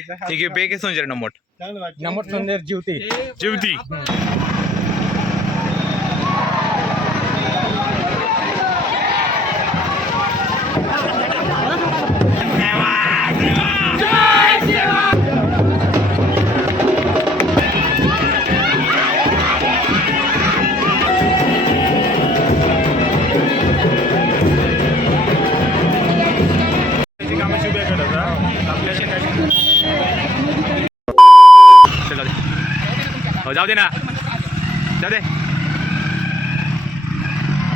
ठीक आहे बेके सोंजर नमोट सुंदर जीवती जीवती जाऊ दे ना जाऊ दे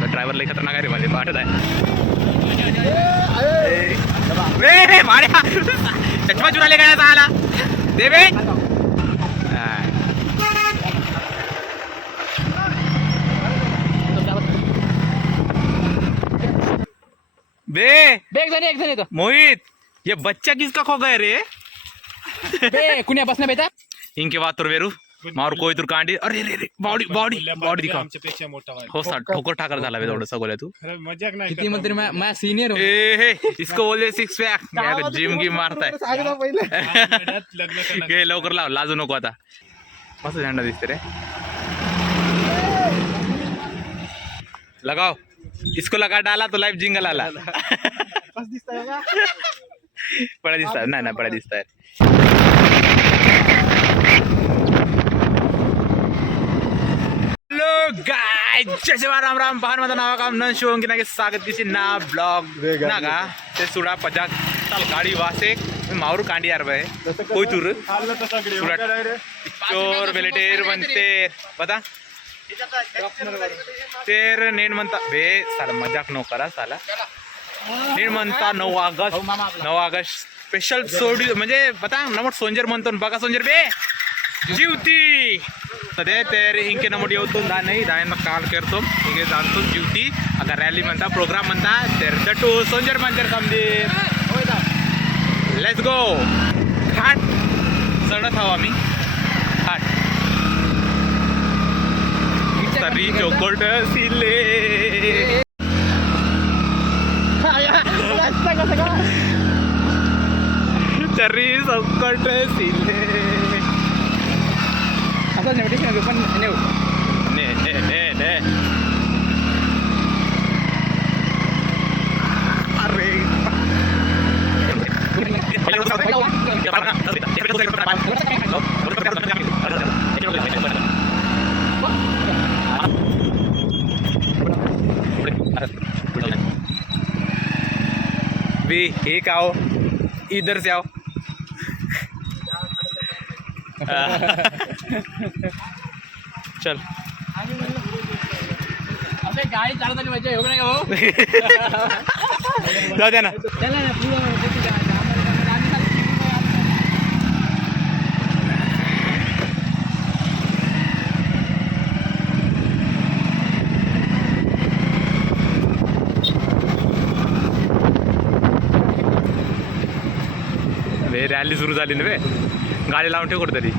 ड्रायव्हर लई खतरनाक आहे रे मध्ये वाटत आहे चष्मा चुराले काय आला दे बे बे मोहित ये बच्चा किसका खो गया रे कुण्या बसना बेटा इनके वातुर वेरू मार कोई तुर कांडी अरे रे रे बॉडी बॉडी बॉडी दिखा आमच्यापेक्षा मोठा वाला हो सर ठोकर ठाकर झाला बे थोडं सगळं तू मजाक नाही किती मंत्री मैं सीनियर हूं ए हे इसको बोले सिक्स पॅक यार जिम गी मारताय लग्न घे लवकर लाव लाजू नको आता मस्त झेंडा दिसते रे लगाओ इसको लगा डाला तो लाइफ जिंगल आला बड़ा दिसता है नाही बड़ा दिसता है गाइस जय श्री राम राम पाहन माझं नाव काम न शिवंगी नागे स्वागत किसी ना ब्लॉग ना का ते सुडा पजाक चाल गाडी वासे मावरू कांडी यार बे कोई तुर चोर बेलेटेर बनते बता तेर नेन म्हणता बे साला मजाक नो करा साला नेन म्हणता 9 ऑगस्ट स्पेशल सोडी म्हणजे बता नमट सोंजर म्हणतो बघा सोंजर बे जीवती सध्या तर इंके नमोट येऊन नाही दायन काल करतो इंके जाणतो जीवती अगर रॅली म्हणता प्रोग्राम म्हणता तर दटू सोंजर मंदिर समजेल लेट्स गो घाट चढत हवं आम्ही घाट तरी चौकट सिले तरी चौकट सिले असं नेवटी पण नेव ने ने ने ने अरे बी एक आओ इधर से आओ चल अबे गाडी चालवताना मजा येऊ नाही हो जाऊ द्या ना चला ना वे रॅली सुरू झाली ना बे गाडी लावून ठेव कुठं तरी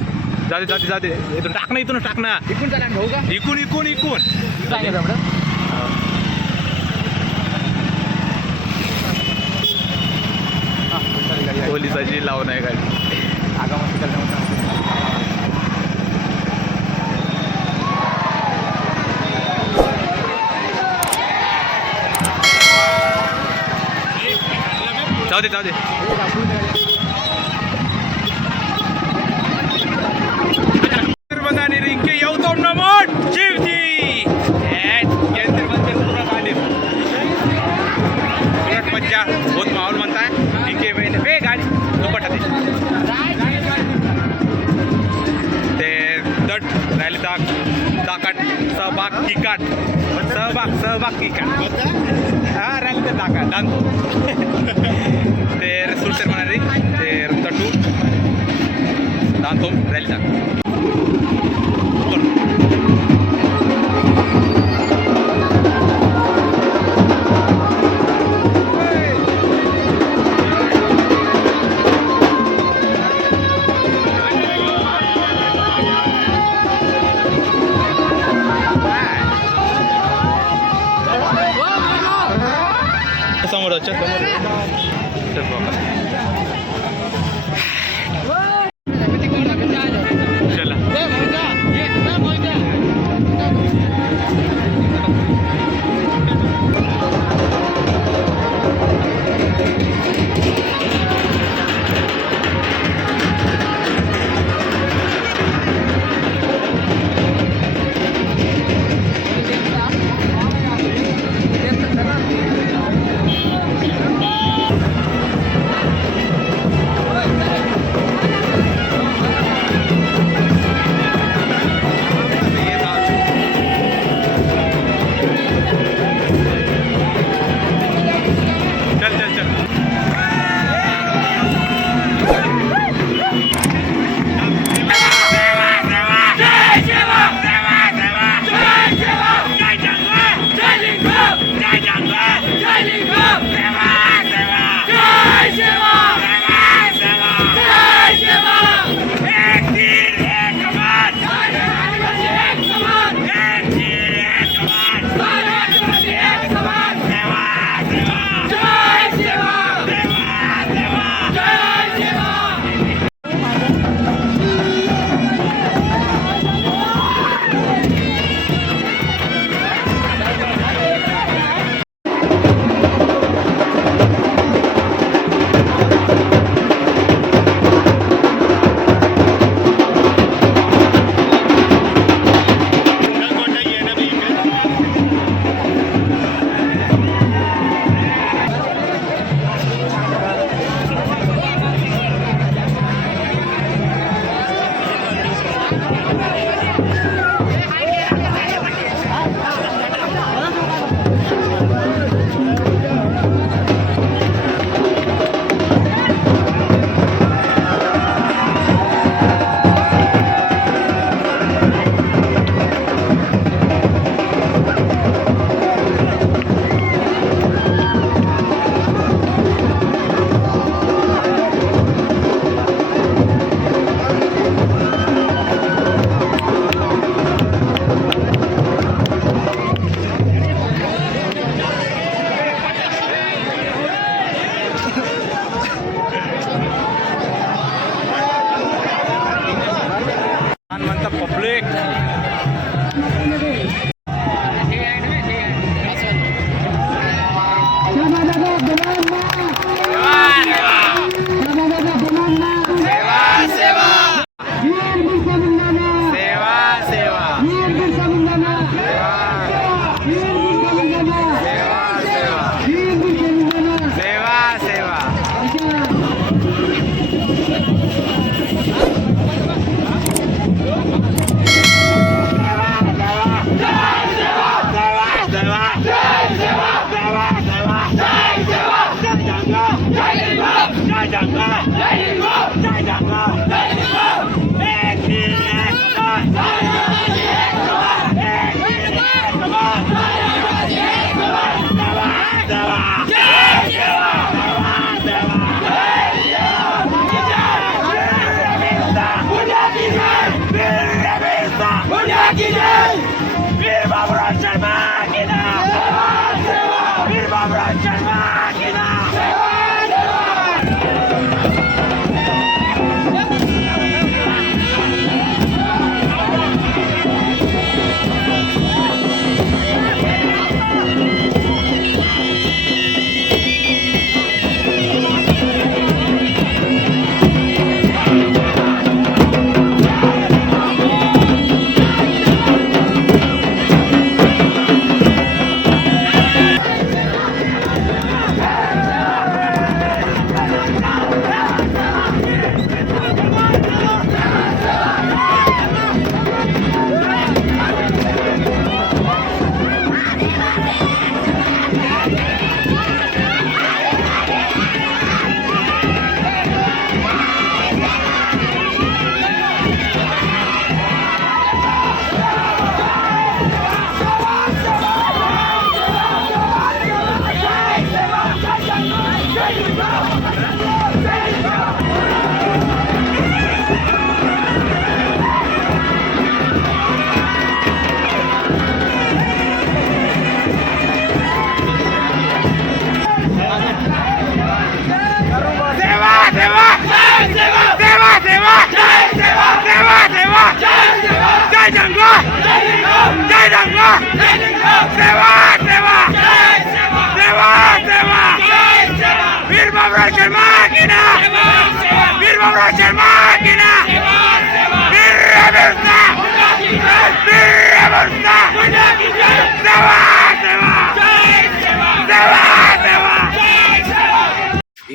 जाऊ दे इथून टाक ना इथून टाक ना इकडून चला भाऊ का इकून पोलिसाची लावून आहे गाडी जाऊ दे इंके येऊ तो नमोट जीवती सुरत मज्जा बहुत माहौल म्हणता है इंके वे गाडी दुपट्टा ते दट रॅली दाकाट सहभाग किकाट हा रॅली तर दाकाट दांतो ते सुरतेर म्हणाली ते तटू दांतो रॅली दाक समोर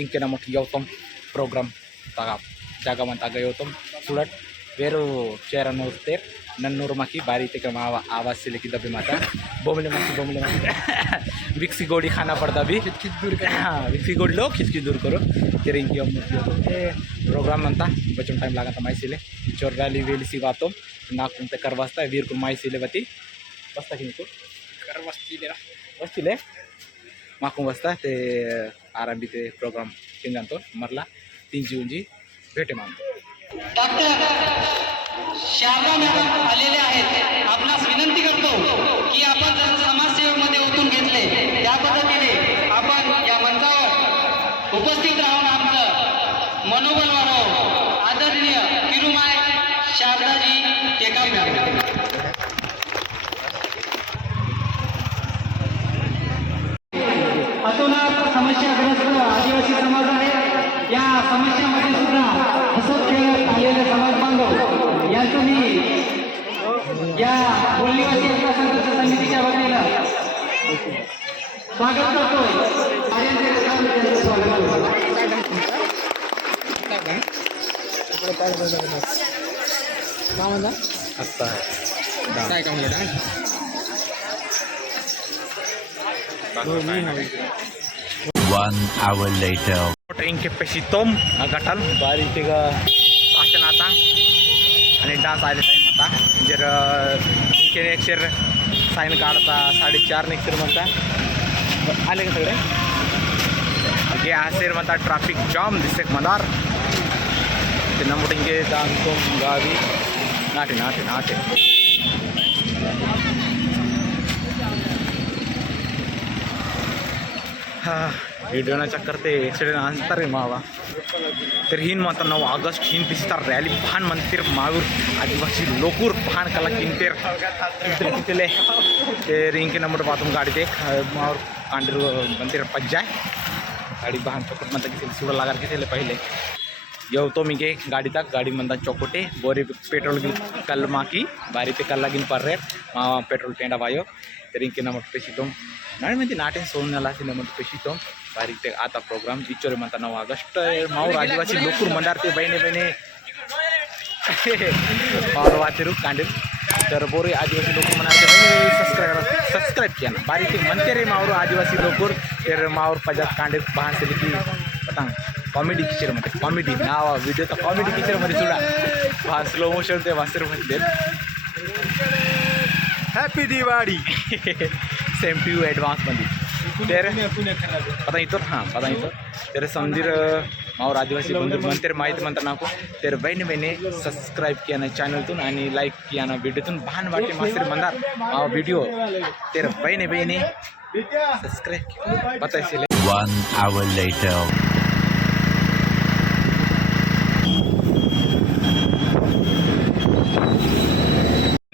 ఇంకెన మొక్క గౌతమ్ ప్రోగ్రామ్ ಜಾಗವಂತ ಗೌತಮ್ ಸುಳಟ್ ಬೇರು ಚೇರ ನೋಡ್ತೇರ್ ನನ್ನೂರು ಮಕ್ಕಿ ಬಾರಿ ತೆಕ ಮಾವ ಆವಾज से लेके दबे माता बोमले मक्की विक्सी गोड़ी खाना पड़ता भी खिच दूर कर हाँ विक्सी गोड़ी लो खिच दूर करो तेरे इनकी प्रोग्राम अंता बचन टाइम लगा था माई सिले चोर रैली वेली सी बातों नाक उनते करवास्ता वीर को माई सिले बती बस्ता की निको वस्ती ले माकू बस्ता ते आराम भी ते प्रोग्राम चिंगन तो मरला 3 जून जी भेटे मानतो डॉक्टर श्यामा मॅडम आलेले आहेत. आपणास विनंती करतो की आपण जर समाजसेवेमध्ये ओतून घेतले त्या पद्धतीने आपण या मंचावर उपस्थित राहून आमचं मनोबल वाढवू. आदरणीय किरुमाय शारदाजी टेकाम मॅडम. अतोनात समस्याग्रस्त आदिवासी समाज आहे. या समस्यामध्ये सुद्धा हसत खेळत आलेले समाज बांधव यांचं मी या बोलीवासी एकता संघर्ष समितीच्या वतीनं स्वागत करतोय. काय काम करता 1 hour later. इंके पेशितोम गटाल बारी ते भाषण आता आणि डान्स आले टाईम आता जर इंके नेक्सर साईन काढता 4:30 नेक्सर म्हणता आले का सगळे हे आसेर म्हणता ट्रॅफिक जाम दिसते मदार ते नंबर इंके डान्स तो गावी नाटे नाटे नाटे व्हिडिओना चक्कर ते ॲक्सिडेंट आणतात रे मावा तर हिन म्हणता 9 ऑगस्ट हिन पिस्तार रॅली पाहन मंदिर माऊर आदिवासी लोकूर पाहन कला किंतेर कितले ते रिंके नंबर बाथरूम गाड़ी देख माऊर कांडर मंदिर पच जाए गाड़ी बहान चौकट म्हणता किसी सुड़ा लगा किसी पहले येऊ तो मिगे गाड़ी तक गाड़ी मंदा चौकटे बोरी पेट्रोल कल माकी बारी ते कल लगिन पर रे मावा पेट्रोल टेंडा वायो रिंके नंबर पेशितोम नाळे मध्ये नाटे सोनला नंबर पेशितोम बारी ते आता प्रोग्राम इच्चोरे म्हणता 9 ऑगस्ट माऊर आदिवासी लोकूर मंदार ते बहिणे बहिणे और वातेरू कांडेल तर बोरे आदिवासी लोकूर मनाते बहिणे सब्सक्राइब किया ना बारी ते म्हणते रे माऊर आदिवासी लोकूर तेर माऊर पजात कांडेल बहान से लिखी पतंग कॉमेडी किचनमध्ये कॉमेडी नाव व्हिडिओ तर कॉमेडी किचनमध्ये सुद्धा हा स्लो मोशन ते वासर म्हणते happy Diwali same to you ॲडव्हान्समध्ये तर पता इथं हां पता इथं तर समधीर मावर आदिवासी बंधू मंदिर माहीत म्हणता नाको तर बहिणी सबस्क्राईब किया ना चॅनलतून आणि लाईक किया ना व्हिडिओतून भान वाटे मास्तर म्हणणार व्हिडिओ तर बहिणी सबस्क्राईब बतायचे 1 hour later.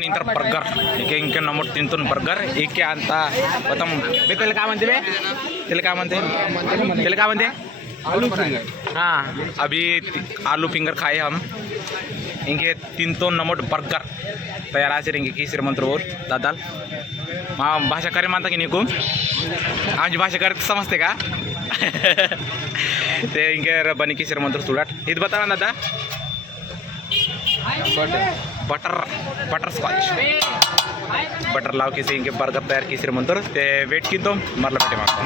नंतर बर्गर एक नंबर तिंतून बर्गर एक आणता पता बे त्याला काय म्हणते बे त्याला काय म्हणते आलू फ्राय हाँ अभी आलू फिंगर खाए हम इनके 3 नंबर बर्गर तयार आचरेंगे किसर मंत्र और दादाल भाषा करे मानता की निकू आमची भाषा करे समजते का ते इनके बनी किसर मंत्र सुडाट इथं बता ना दादा बटर स्कॉच बटर लाव किसी इनके बर्गर तयार किसर मंत्र ते वेट की तो मरला पेटे मारतो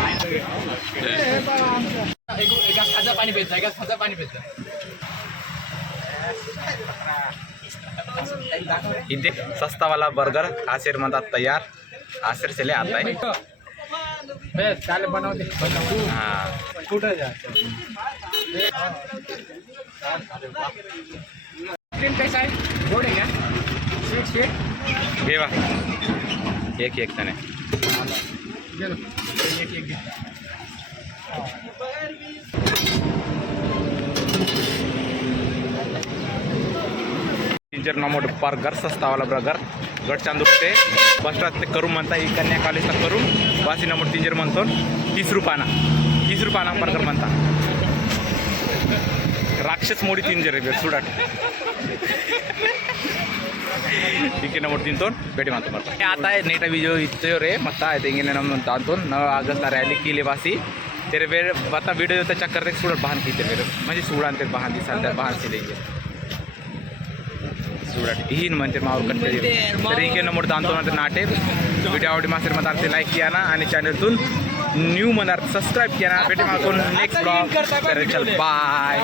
एका खाजा पाणी प्यायचं इथे सस्ता वाला बर्गर आसिर म्हणतात तयार आसिर से ले आता है बेस चाले बनवते हाँ कुठं जा क्रीम कैसा है गोड आहे का स्वीट घेवा एक त्याने गेलो एक घे टीचर नमोड बर्गर सस्ता वाला बर्गर गड चांदूक ते बसटात ते करून म्हणता ही कन्या कॉलेजला करून वासी नंबर टीचर म्हणतो 30 रुपयाना बर्गर म्हणता राक्षस मोडी 3 रुपये सुडाट ठीक है नंबर 3 बेटी मानतो मरता आता है नेटा वीडियो इतो रे मत्ता है तेंगे नम तांतो 9 अगस्त रैली कीले वासी तेरे वेर बता वीडियो तो चक्कर दे सुडत बहान की तेरे म्हणजे सुडान ते बहान दिसाल बहान से लेंगे सुडत हीन म्हणते मावर करते तर इनके नंबर तांतो नंतर नाटे व्हिडिओ आवडी मास्टर मतारते लाईक किया ना आणि चॅनलतून न्यू मनार सबस्क्राईब किया ना बेटी मातो नेक्स्ट ब्लॉग तर चल बाय